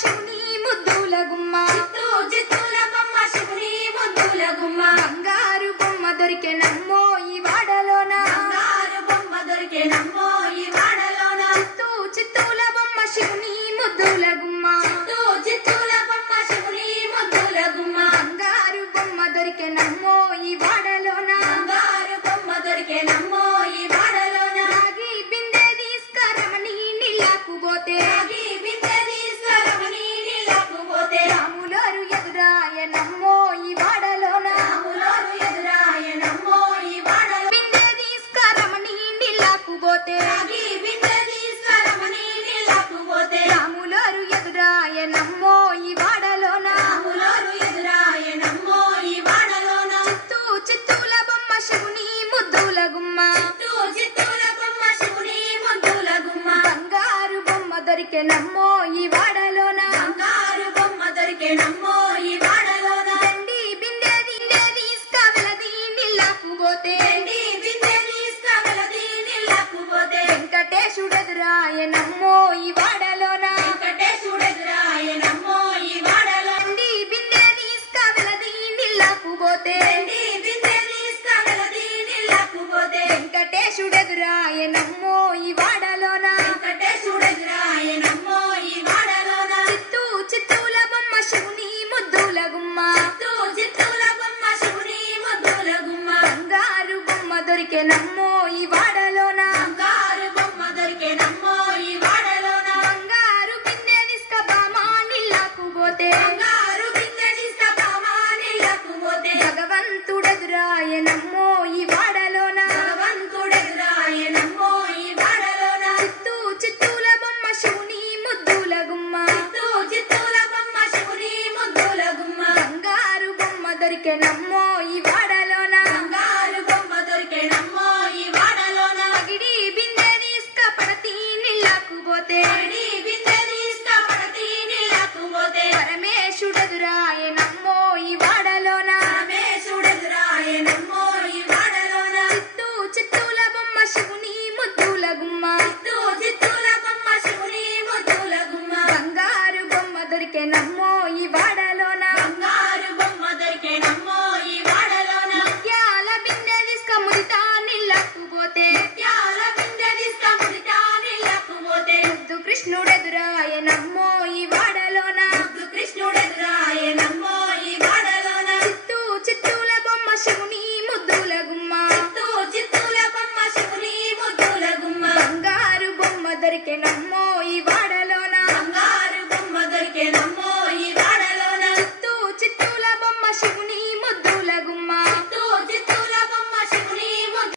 శివుని ముద్దుల గుమ్మ చిత్తూల బొమ్మ శివుని ముద్దుల గుమ్మ బంగారు బొమ్మ దొరికే నమ్మో ఈ వాడలోన బంగారు బొమ్మ దొరికే నమ్మో ఈ వాడలోన చిత్తూల బొమ్మ శివుని ముద్దుల గుమ్మ చిత్తూల బొమ్మ శివుని ముద్దుల గుమ్మ బంగారు బొమ్మ దొరికే నమ్మో ఈ వాడలోన బంగారు బొమ్మ దొరికే నమ్మో ఈ వాడలోన రాగి బిందె తీసుకరమని నీళ్ళకు పోతే రాగి బిందె తీసుకరమని నీళ్ళకు పోతే రాములోరు ఎదురాయ నమ్మో ఈ వాడలోన రాములోరు ఎదురాయ నమ్మో ఈ వాడలో బిందె తీసుకరమని నీళ్ళకు పోతే రాగి బిందె తీసుకరమని నీళ్ళకు పోతే రాములోరు ఎదురాయ నమ్మో ఈ వాడలోన రాములోరు ఎదురాయ నమ్మో ఈ వాడలోన చిత్తూల బొమ్మ శివుని ముద్దుల గుమ్మ చిత్తూల బొమ్మ శివుని ముద్దుల గుమ్మ బంగారు బొమ్మ దొరికే నమ్మో ఈ వాడలోన బంగారు బొమ్మ దొరికే నమ్మో ఈ వాడలోన దండి బిందె తీసుకవలది నీళ్ళకు పోతే దండి బిందె తీసుకవలది నీళ్ళకు పోతే వెంకటేశుడెదురాయ నమ్మో ఈ వాడలోన వెంకటేశుడెదురాయ నమ్మో ఈ వాడలో దండి బిందె తీసుకవలది నీళ్ళకు పోతే దండి బిందె తీసుకవలది నీళ్ళకు పోతే వెంకటేశుడెదురాయ నమ్మో ఈ వాడలోన వెంకటేశుడెదురాయ నమ్మో ఈ వాడలోన చిత్తూల బొమ్మ శివుని ముద్దుల గుమ్మ చిత్తూల బొమ్మ శివుని ముద్దుల గుమ్మ బంగారు బొమ్మ దొరికే నమ్మో ఈ వాడలోన బంగారు బొమ్మ దొరికే నమ్మో ఈ వాడలోన బంగారు బిందె తీసుకబామా నీళ్ళకు పోతే బంగారు బిందె తీసుకబామా నీళ్ళకు పోతే భగవంతుడెదురాయ నమ్మో ఈ వాడలోన భగవంతుడెదురాయ నమ్మో ఈ వాడలోన చిత్తూల బొమ్మ శివుని ముద్దుల గుమ్మ చిత్తూల బొమ్మ శివుని ముద్దుల గుమ్మ బంగారు బొమ్మ దొరికే నమ్మో ఈ వాడలోన బంగారు బొమ్మ దొరికే నమ్మో ఈ వాడలోన పగిడి బిందె తీసుకపడతి నీళ్ళకు పోతే పగిడి బిందె తీసుకపడతి నీళ్ళకు పోతే పరమేశుడెదురాయ నమ్మో ఈ వాడలోన పరమేశుడెదురాయ నమ్మో ఈ వాడలోన చిత్తూల బొమ్మ శివుని ముద్దుల గుమ్మ చిత్తూల బొమ్మ శివుని ముద్దుల గుమ్మ బంగారు బొమ్మ దొరికే నమ్మో ఈ వాడలోన బంగారు బొమ్మ దొరికే నమ్మో ఈ వాడలోన ముత్యాల బిందె తీసుకముడితా నీళ్ళకు పోతే ముత్యాల బిందె తీసుకముడితా నీళ్ళకు పోతే ముద్దు కృష్ణుడెదురాయ నమ్మో